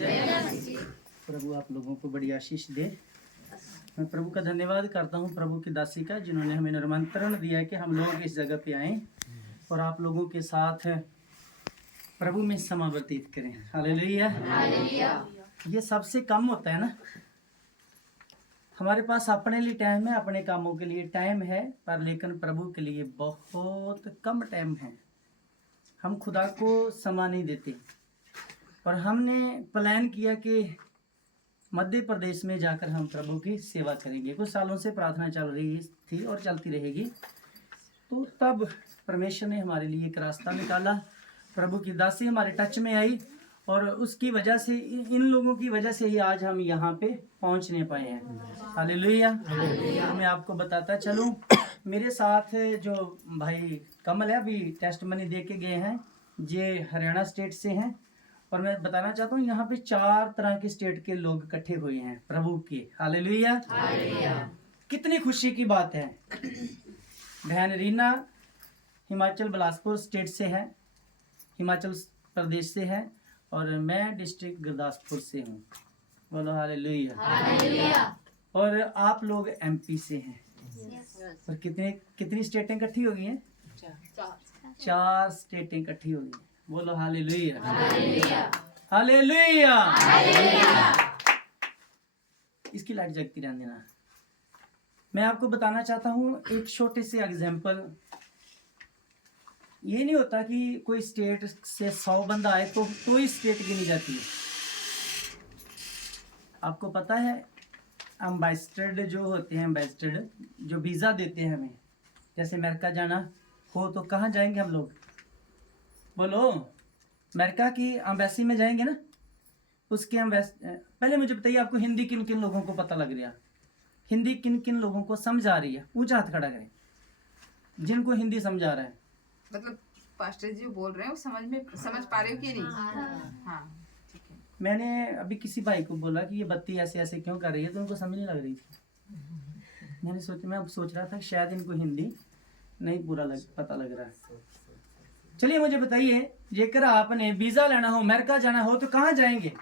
प्रभु आप लोगों को बड़ी आशीष दे। मैं प्रभु का धन्यवाद करता हूँ, प्रभु की दासी का, जिन्होंने हमें निमंत्रण दिया कि हम लोग इस जगह पे आएं और आप लोगों के साथ प्रभु में समय व्यतीत करें। हालेलुया। ये सबसे कम होता है ना, हमारे पास अपने लिए टाइम है, अपने कामों के लिए टाइम है, पर लेकिन प्रभु के लिए बहुत कम टाइम है। हम खुदा को समय नहीं देते। और हमने प्लान किया कि मध्य प्रदेश में जाकर हम प्रभु की सेवा करेंगे। कुछ सालों से प्रार्थना चल रही थी और चलती रहेगी। तो तब परमेश्वर ने हमारे लिए एक रास्ता निकाला। प्रभु की दासी हमारे टच में आई और उसकी वजह से, इन लोगों की वजह से ही आज हम यहाँ पे पहुँचने पाए हैं। हालेलुया। मैं आपको बताता चलूँ, मेरे साथ जो भाई कमल है, अभी टेस्टमनी दे के गए हैं, ये हरियाणा स्टेट से हैं। और मैं बताना चाहता हूँ, यहाँ पे 4 तरह के स्टेट के लोग इकट्ठे हुए हैं प्रभु के। हालेलुया। कितनी खुशी की बात है। बहन रीना हिमाचल बिलासपुर स्टेट से है, हिमाचल प्रदेश से है, और मैं डिस्ट्रिक्ट गुरदासपुर से हूँ। बोलो हालेलुया। और आप लोग एमपी से हैं। और कितनी स्टेटें इकट्ठी हो गई हैं? 4 स्टेटें इकट्ठी हो गई हैं। बोलो हालेलुया। हालेलुया। इसकी लाइट जगती रहने देना। मैं आपको बताना चाहता हूँ एक छोटे से एग्जाम्पल। ये नहीं होता कि कोई स्टेट से 100 बंदा आए तो कोई स्टेट गिनी जाती है। आपको पता है, एम्बेसडर जो होते हैं, एम्बेसडर जो वीज़ा देते हैं हमें, जैसे अमेरिका जाना हो तो कहाँ जाएंगे हम लोग? बोलो, अमेरिका की एम्बेसी में जाएंगे ना। उसके पहले मुझे बताइए, आपको हिंदी किन किन लोगों को पता लग रहा है? हिंदी किन किन लोगों को समझ आ रही है? ऊंचा हाथ खड़ा करें जिनको हिंदी समझ आ रहा है। मतलब पास्टर जी बोल रहे हैं, समझ पा रहे हो कि नहीं? हाँ, ठीक है। मैंने अभी किसी भाई को बोला कि ये बत्ती ऐसे ऐसे क्यों कर रही है, तो उनको समझ नहीं लग रही थी। मैं अब सोच रहा था कि शायद इनको हिंदी नहीं पूरा पता लग रहा है। चलिए मुझे बताइए, जेकर आपने वीजा लेना हो, अमेरिका जाना हो, तो कहाँ जाएंगे?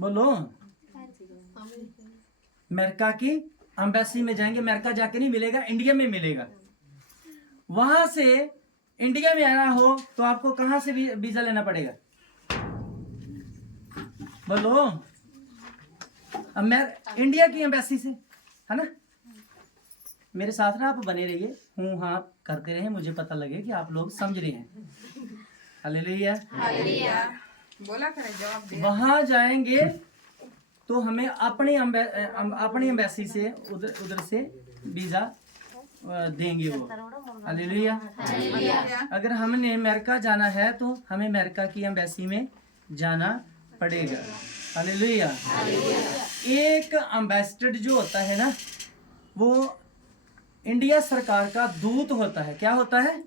बोलो, अमेरिका की एम्बेसी में जाएंगे। अमेरिका जाके नहीं मिलेगा, इंडिया में मिलेगा। वहां से इंडिया में आना हो तो आपको कहां से वीजा लेना पड़ेगा? बोलो, इंडिया की एम्बेसी से, है ना। मेरे साथ ना आप बने रहिए, हूँ हाँ करते रहे, मुझे पता लगे कि आप लोग समझ रहे हैं। हालेलुया। बोला करें, जवाब दे। वहां जाएंगे तो हमें अपनी एम्बेसी से उधर से वीजा देंगे वो। हालेलुया। अगर हमने अमेरिका जाना है तो हमें अमेरिका की एम्बेसी में जाना पड़ेगा। हालेलुया। एक एम्बेसडर जो होता है ना, वो इंडिया सरकार का दूत होता है। क्या होता है?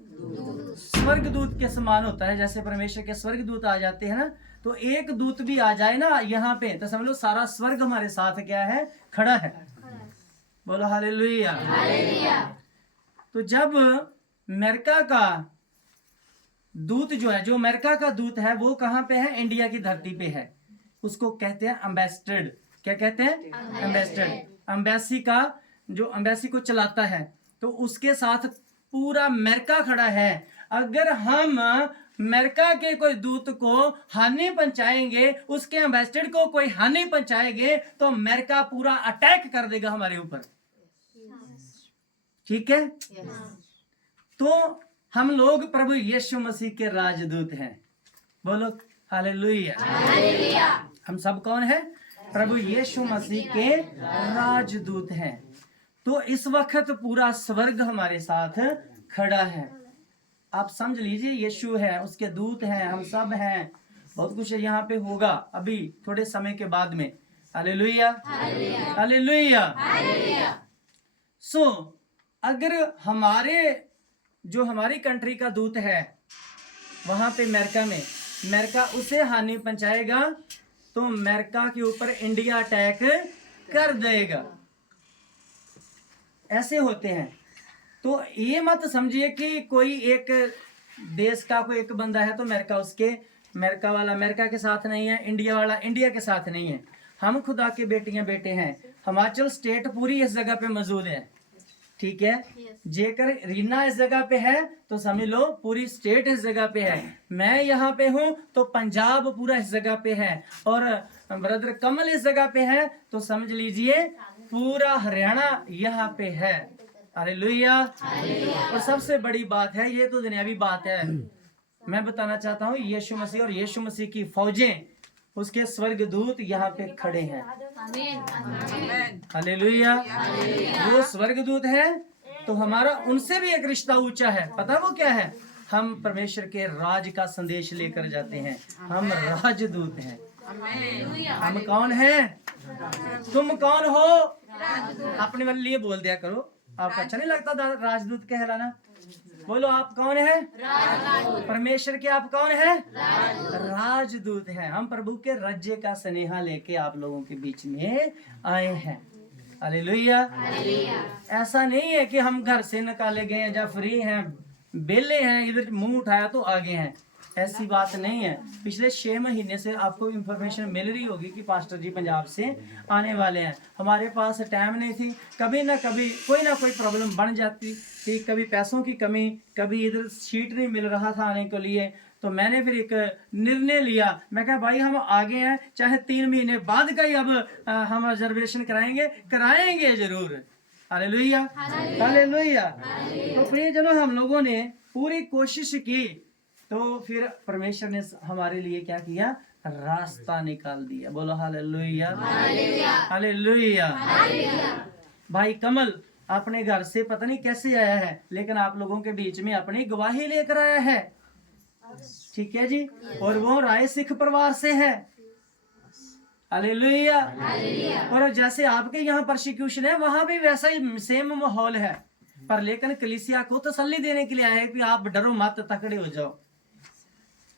स्वर्ग दूत के समान होता है। जैसे परमेश्वर के स्वर्ग दूत आ जाते हैं ना, तो एक दूत भी आ जाए ना यहाँ पे, तो समझ लो सारा स्वर्ग हमारे साथ क्या है? खड़ा है। बोलो हालेलुया। तो जब अमेरिका का दूत जो है, जो अमेरिका का दूत है, वो कहाँ पे है? इंडिया की धरती पे है। उसको कहते हैं एम्बेसडर। क्या कहते हैं? एम्बेसडर। एम्बेसी का जो एम्बेसी को चलाता है, तो उसके साथ पूरा अमेरिका खड़ा है। अगर हम अमेरिका के कोई दूत को हानि पहुंचाएंगे, उसके एम्बेसडर को कोई हानि पहुंचाएंगे, तो अमेरिका पूरा अटैक कर देगा हमारे ऊपर। ठीक है। तो हम लोग प्रभु यीशु मसीह के राजदूत हैं। बोलो हालेलुया। हम सब कौन है? प्रभु यीशु मसीह के राजदूत हैं। तो इस वक्त पूरा स्वर्ग हमारे साथ खड़ा है। आप समझ लीजिए, यीशु है, उसके दूत हैं, हम सब हैं। बहुत कुछ यहाँ पे होगा अभी थोड़े समय के बाद में। हालेलुया। हालेलुया। सो अगर हमारी कंट्री का दूत है वहां पे अमेरिका में, अमेरिका उसे हानि पहुंचाएगा तो अमेरिका के ऊपर इंडिया अटैक कर देगा। ऐसे होते हैं। तो ये मत समझिए कि कोई एक देश का कोई एक बंदा है तो अमेरिका उसके अमेरिका वाला अमेरिका के साथ नहीं है, इंडिया वाला इंडिया के साथ नहीं है। हम खुदा के बेटियां बेटे हैं। हिमाचल स्टेट पूरी इस जगह पे मौजूद है, ठीक है। जेकर रीना इस जगह पे है तो समझ लो पूरी स्टेट इस जगह पे है। मैं यहाँ पे हूँ तो पंजाब पूरा इस जगह पे है, और ब्रदर कमल इस जगह पे है तो समझ लीजिए पूरा हरियाणा यहाँ पे है। हालेलुया। और सबसे बड़ी बात है, ये तो दुनियावी बात है, मैं बताना चाहता हूँ, यीशु मसीह और यीशु मसीह की फौजें, उसके स्वर्गदूत यहाँ पे खड़े हैं। हालेलुया। वो स्वर्गदूत है तो हमारा उनसे भी एक रिश्ता ऊंचा है। पता वो क्या है? हम परमेश्वर के राज का संदेश लेकर जाते हैं। हम राजदूत हैं। हम कौन हैं? तुम कौन हो? अपने वाले लिए बोल दिया करो। आपको अच्छा नहीं लगता राजदूत कहलाना? बोलो आप कौन है? परमेश्वर के आप कौन है? राजदूत हैं। हम प्रभु के राज्य का स्नेहा लेके आप लोगों के बीच में आए हैं। हालेलुया। ऐसा नहीं है कि हम घर से निकाले गए हैं या फ्री हैं, बेले हैं, इधर मुंह उठाया तो आगे हैं, ऐसी बात नहीं है। पिछले 6 महीने से आपको इंफॉर्मेशन मिल रही होगी कि पास्टर जी पंजाब से आने वाले हैं। हमारे पास टाइम नहीं थी, कभी ना कभी कोई ना कोई प्रॉब्लम बन जाती थी, कभी पैसों की कमी, कभी इधर सीट नहीं मिल रहा था आने के लिए। तो मैंने फिर एक निर्णय लिया, मैं कहा भाई हम आगे हैं, चाहे 3 महीने बाद का ही अब हम रिजर्वेशन कराएंगे जरूर। Hallelujah hallelujah. तो प्रियजनों, हम लोगों ने पूरी कोशिश की, तो फिर परमेश्वर ने हमारे लिए क्या किया? रास्ता निकाल दिया। बोलो हालेलुया हालेलुया। भाई कमल अपने घर से पता नहीं कैसे आया है, लेकिन आप लोगों के बीच में अपनी गवाही लेकर आया है, ठीक है जी। और वो राय सिख परिवार से है। हालेलुया। और जैसे आपके यहाँ परसिक्यूशन है, वहां भी वैसा ही सेम माहौल है, पर लेकिन कलीसिया को तसल्ली देने के लिए आया है कि आप डरो मत, तकड़े हो जाओ।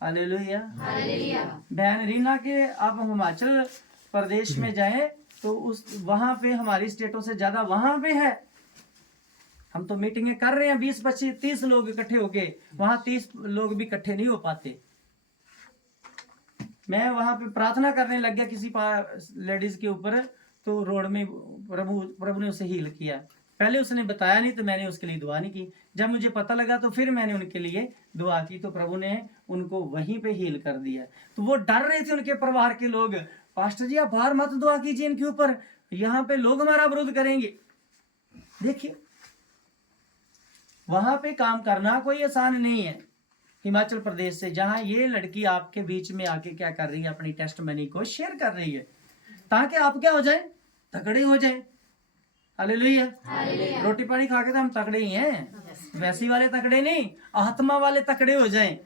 हालेलुया। बहन रीना के आप हिमाचल प्रदेश में जाएं तो उस वहां पे हमारी स्टेटों से ज्यादा वहां पे है। हम तो मीटिंगें कर रहे हैं 20, 25, 30 लोग इकट्ठे होके, वहां 30 लोग भी इकट्ठे नहीं हो पाते। मैं वहां पे प्रार्थना करने लग गया किसी लेडीज के ऊपर, तो रोड में प्रभु ने उसे हील किया। पहले उसने बताया नहीं तो मैंने उसके लिए दुआ नहीं की। जब मुझे पता लगा तो फिर मैंने उनके लिए दुआ की, तो प्रभु ने उनको वहीं पे हील कर दिया। तो वो डर रहे थे उनके परिवार के लोग, पास्टर जी आप बाहर मत दुआ कीजिए इनके ऊपर, यहाँ पे लोग हमारा विरोध करेंगे। देखिए वहां पे काम करना कोई आसान नहीं है। हिमाचल प्रदेश से जहां ये लड़की आपके बीच में आके क्या कर रही है? अपनी टेस्टमनी को शेयर कर रही है, ताकि आप क्या हो जाए? तगड़े हो जाए। हालेलुया। रोटी पानी खा के तो हम तगड़े ही हैं, वैसी वाले तगड़े नहीं, आत्मा वाले तगड़े हो जाएं।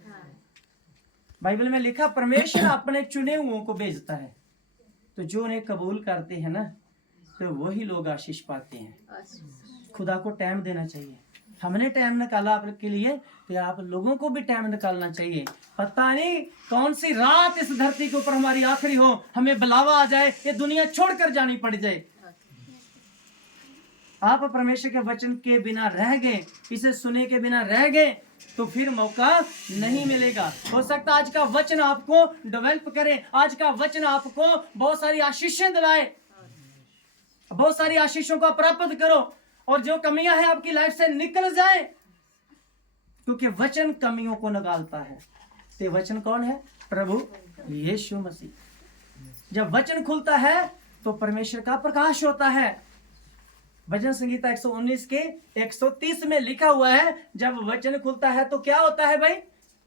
बाइबल में लिखा परमेश्वर अपने चुने हुओं को भेजता है, तो जो उन्हें कबूल करते हैं ना, तो वही लोग आशीष पाते हैं। खुदा को टाइम देना चाहिए। हमने टाइम निकाला आपके लिए, तो आप लोगों को भी टाइम निकालना चाहिए। पता नहीं कौन सी रात इस धरती के ऊपर हमारी आखिरी हो, हमें बुलावा आ जाए, ये दुनिया छोड़कर जानी पड़ जाए। आप परमेश्वर के वचन के बिना रह गए, इसे सुने के बिना रह गए, तो फिर मौका नहीं मिलेगा। हो सकता है आज का वचन आपको डेवलप करे, आज का वचन आपको बहुत सारी आशीषें दिलाए, बहुत सारी आशीषों को प्राप्त करो, और जो कमियां हैं आपकी लाइफ से निकल जाए, क्योंकि वचन कमियों को निकालता है। तो वचन कौन है? प्रभु यीशु मसीह। जब वचन खुलता है तो परमेश्वर का प्रकाश होता है। भजन संगीता 119 के 130 में लिखा हुआ है, जब वचन खुलता है तो क्या होता है भाई?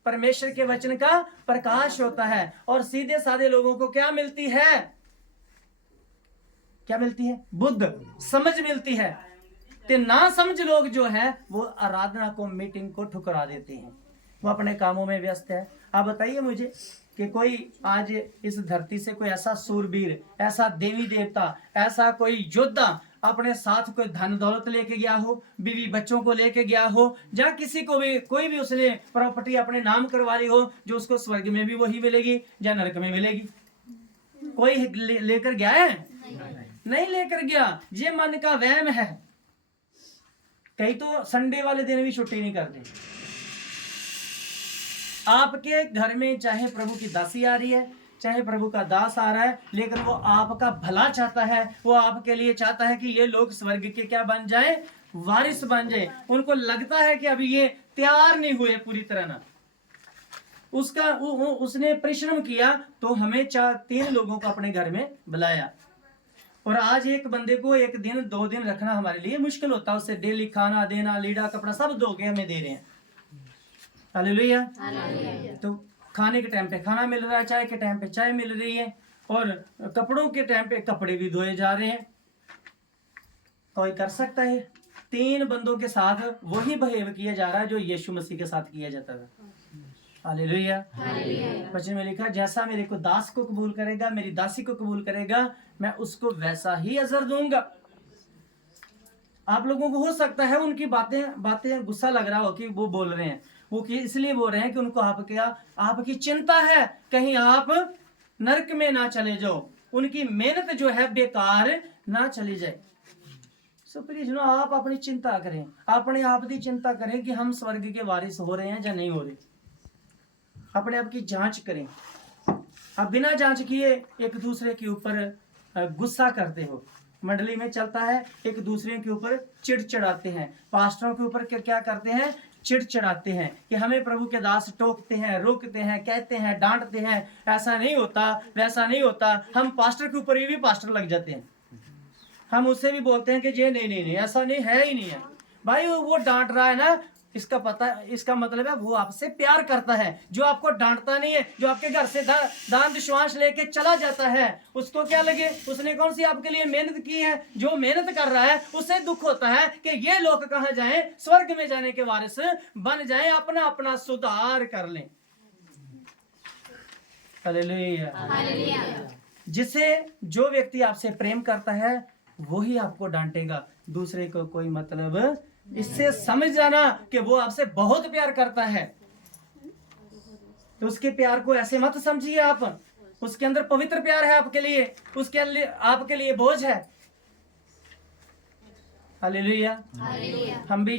परमेश्वर के वचन का प्रकाश होता है। और सीधे साधे लोगों को क्या मिलती है? क्या मिलती है? बुद्ध, समझ मिलती है। ते ना समझ लोग जो है वो आराधना को, मीटिंग को ठुकरा देते हैं, वो अपने कामों में व्यस्त है। आप बताइए मुझे कि कोई आज इस धरती से कोई ऐसा सूरवीर, ऐसा देवी देवता, ऐसा कोई योद्धा अपने साथ कोई धन दौलत लेके गया हो, बीवी बच्चों को लेके गया हो, या किसी को भी कोई भी उसने प्रॉपर्टी अपने नाम करवा ली हो, जो उसको स्वर्ग में भी वही मिलेगी या नरक में मिलेगी? कोई लेकर गया है? नहीं लेकर गया। ये मन का वहम है। कई तो संडे वाले दिन भी छुट्टी नहीं करते। आपके घर में चाहे प्रभु की दासी आ रही है, चाहे प्रभु का दास आ रहा है, लेकिन वो आपका भला चाहता है, वो आपके लिए चाहता है कि ये लोग स्वर्ग के क्या बन जाए, वारिस बन जाए। उनको लगता है कि अभी ये तैयार नहीं हुए पूरी तरह ना, उसका उसने परिश्रम किया तो हमें 3 लोगों को अपने घर में बुलाया। और आज एक बंदे को 1 दिन 2 दिन रखना हमारे लिए मुश्किल होता है, उससे डेली खाना देना, लीड़ा कपड़ा सब धो के हमें दे रहे हैं। हालेलुया। तो खाने के टाइम पे खाना मिल रहा है, चाय के टाइम पे चाय मिल रही है, और कपड़ों के टाइम पे कपड़े भी धोए जा रहे हैं। कोई कर सकता है? 3 बंदों के साथ वही बिहेव किया जा रहा है जो यीशु मसीह के साथ किया जाता था। हालेलुया। वचन में लिखा, जैसा मेरे को दास को कबूल करेगा, मेरी दासी को कबूल करेगा, मैं उसको वैसा ही अजर दूंगा। आप लोगों को हो सकता है उनकी बातें गुस्सा लग रहा हो कि वो बोल रहे हैं, वो इसलिए बोल रहे हैं कि उनको आपकी चिंता है कहीं आप नरक में ना चले जाओ, उनकी मेहनत जो है बेकार ना चली जाए। सो प्लीज आप अपनी चिंता करें, अपने आप की चिंता करें कि हम स्वर्ग के वारिस हो रहे हैं या नहीं हो रहे। अपने आप की जांच करें। आप बिना जांच किए एक दूसरे के ऊपर गुस्सा करते हो। मंडली में चलता है, एक दूसरे के ऊपर चिड़चिड़ाते हैं, पास्टरों के ऊपर क्या करते हैं, चिड़चिड़ाते हैं कि हमें प्रभु के दास टोकते हैं, रोकते हैं, कहते हैं, डांटते हैं, ऐसा नहीं होता, वैसा नहीं होता। हम पास्टर के ऊपर भी पास्टर लग जाते हैं, हम उससे भी बोलते हैं कि ये नहीं ऐसा नहीं है ही नहीं है। भाई वो डांट रहा है ना, इसका मतलब है वो आपसे प्यार करता है। जो आपको डांटता नहीं है, जो आपके घर से दान विश्वास लेके चला जाता है, उसको क्या लगे, उसने कौन सी आपके लिए मेहनत की है। जो मेहनत कर रहा है उससे दुख होता है कि ये लोग कहाँ जाएं, स्वर्ग में जाने के वारिस बन जाएं, अपना अपना सुधार कर लें। हालेलुया। जिसे जो व्यक्ति आपसे प्रेम करता है वही आपको डांटेगा, दूसरे को कोई मतलब। इससे समझ जाना कि वो आपसे बहुत प्यार करता है, तो उसके प्यार को ऐसे मत समझिए आप। उसके अंदर पवित्र प्यार है आपके लिए, उसके लिए आपके लिए बोझ है। हालेलुया। हम भी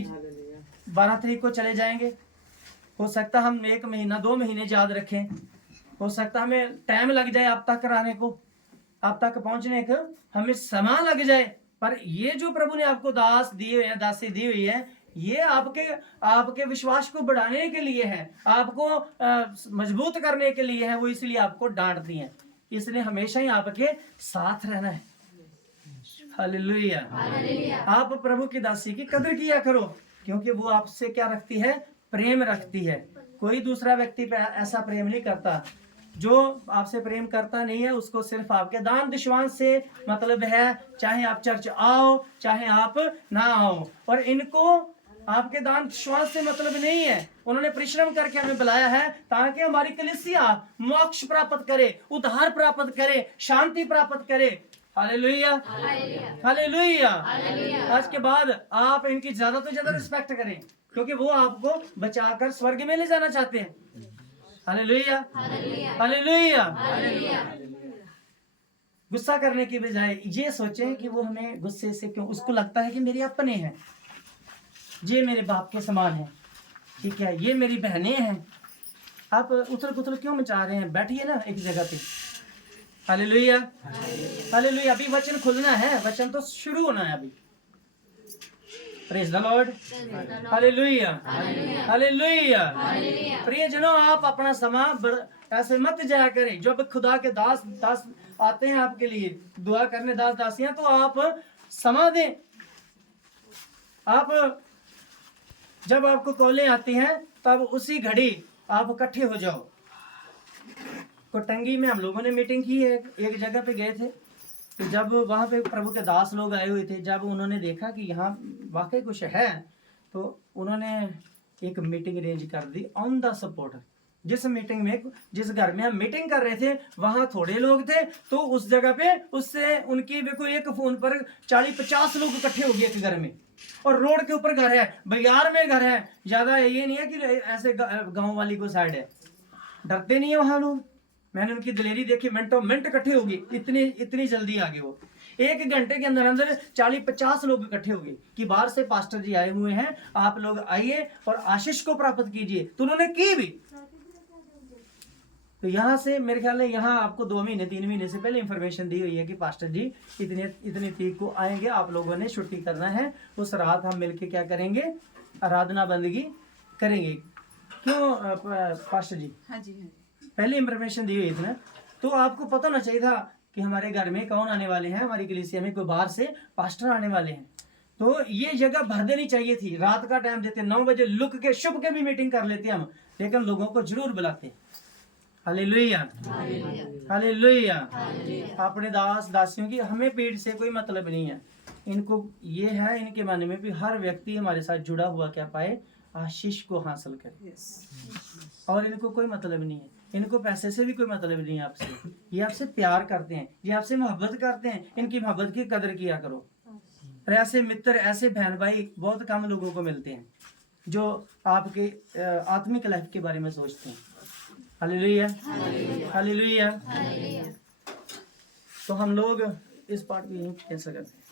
12 तारीख को चले जाएंगे। हो सकता हम 1 महीना 2 महीने याद रखें, हो सकता हमें टाइम लग जाए आप तक आने को, आप तक पहुंचने को हमें समय लग जाए। पर ये जो प्रभु ने आपको दास दिए हुए हैं, दासी दी हुई है, ये आपके विश्वास को बढ़ाने के लिए है, आपको मजबूत करने के लिए है। वो इसलिए आपको डांटती हैं, इसलिए हमेशा ही आपके साथ रहना है। हालेलुया। आप प्रभु की दासी की कदर किया करो, क्योंकि वो आपसे क्या रखती है, प्रेम रखती है। कोई दूसरा व्यक्ति पे ऐसा प्रेम नहीं करता। जो आपसे प्रेम करता नहीं है उसको सिर्फ आपके दान विश्वास से मतलब है, चाहे आप चर्च आओ चाहे आप ना आओ। और इनको आपके दान विश्वास से मतलब नहीं है। उन्होंने परिश्रम करके हमें बुलाया है ताकि हमारी कलीसिया मोक्ष प्राप्त करे, उद्धार प्राप्त करे, शांति प्राप्त करे। Hallelujah, hallelujah. आज के बाद आप इनकी ज्यादा तो ज्यादा रिस्पेक्ट करें, क्योंकि वो आपको बचाकर स्वर्ग में ले जाना चाहते हैं। Hallelujah, hallelujah. गुस्सा करने की बजाय ये सोचें कि वो हमें गुस्से से क्यों, उसको लगता है कि मेरे अपने हैं, ये मेरे बाप के समान है, ठीक है, ये मेरी बहनें हैं। आप उथल पुथल क्यों मचा रहे हैं, बैठिए ना एक जगह पे। Hallelujah, hallelujah. अभी वचन खुलना है, वचन तो शुरू होना है अभी। Praise the Lord, hallelujah, hallelujah. प्रिय जनों, आप अपना समय ऐसे मत जाया करें। जब खुदा के दास आते हैं आपके लिए दुआ करने, दास दासियां, तो आप समय दें। आप जब आपको कॉलें आती हैं तब उसी घड़ी आप इकट्ठे हो जाओ। कोटंगी में हम लोगों ने मीटिंग की है, एक जगह पे गए थे, तो जब वहाँ पे प्रभु के दास लोग आए हुए थे, जब उन्होंने देखा कि यहाँ वाकई कुछ है, तो उन्होंने एक मीटिंग अरेंज कर दी ऑन द स्पॉट। जिस मीटिंग में, जिस घर में हम मीटिंग कर रहे थे वहाँ थोड़े लोग थे, तो उस जगह पे उससे उनकी देखो एक फोन पर 40-50 लोग इकट्ठे हो गए एक घर में। और रोड के ऊपर घर है, बाजार में घर है, ज्यादा ये नहीं है कि ऐसे गांव वाली को साइड है। डरते नहीं है वहाँ लोग। मैंने उनकी दिलेरी देखी, मिनटों मिनट इकट्ठे हो गए, इतनी जल्दी आ गए वो। 1 घंटे के अंदर अंदर 40-50 लोग इकट्ठे हो गए कि बाहर से पास्टर जी आए हुए हैं, आप लोग आइए और आशीष को प्राप्त कीजिए। तो उन्होंने की भी। तो यहाँ से मेरे ख्याल है यहाँ आपको 2 महीने 3 महीने से पहले इंफॉर्मेशन दी हुई है कि पास्टर जी इतनी तारीख को आएंगे, आप लोगों ने छुट्टी करना है, उस रात हम मिलके क्या करेंगे, आराधना बंदगी करेंगे। क्यों पास्टर जी? हाँ जी, हाँ जी। पहले इंफॉर्मेशन दी हुई थी ना, तो आपको पता होना चाहिए था कि हमारे घर में कौन आने वाले हैं, हमारी कलीसिया में कोई बाहर से पास्टर आने वाले हैं। तो ये जगह भर देनी चाहिए थी, रात का टाइम देते, 9 बजे लुक के शुभ के भी मीटिंग कर लेते हम, लेकिन लोगों को जरूर बुलाते। Hallelujah, hallelujah. अपने दास दासियों की हमें भीड़ से कोई मतलब नहीं है, इनको ये है इनके मन में भी हर व्यक्ति हमारे साथ जुड़ा हुआ क्या पाए, आशीष को हासिल करे। और इनको कोई मतलब नहीं है, इनको पैसे से भी कोई मतलब नहीं है आपसे, ये आपसे प्यार करते हैं, ये आपसे मोहब्बत करते हैं, इनकी मोहब्बत की कदर किया करो। और ऐसे मित्र, ऐसे बहन भाई बहुत कम लोगों को मिलते हैं जो आपके आत्मिक लाइफ के बारे में सोचते हैं। Hallelujah, hallelujah. तो हम लोग इस पार्ट को यहीं कैंसिल करते हैं।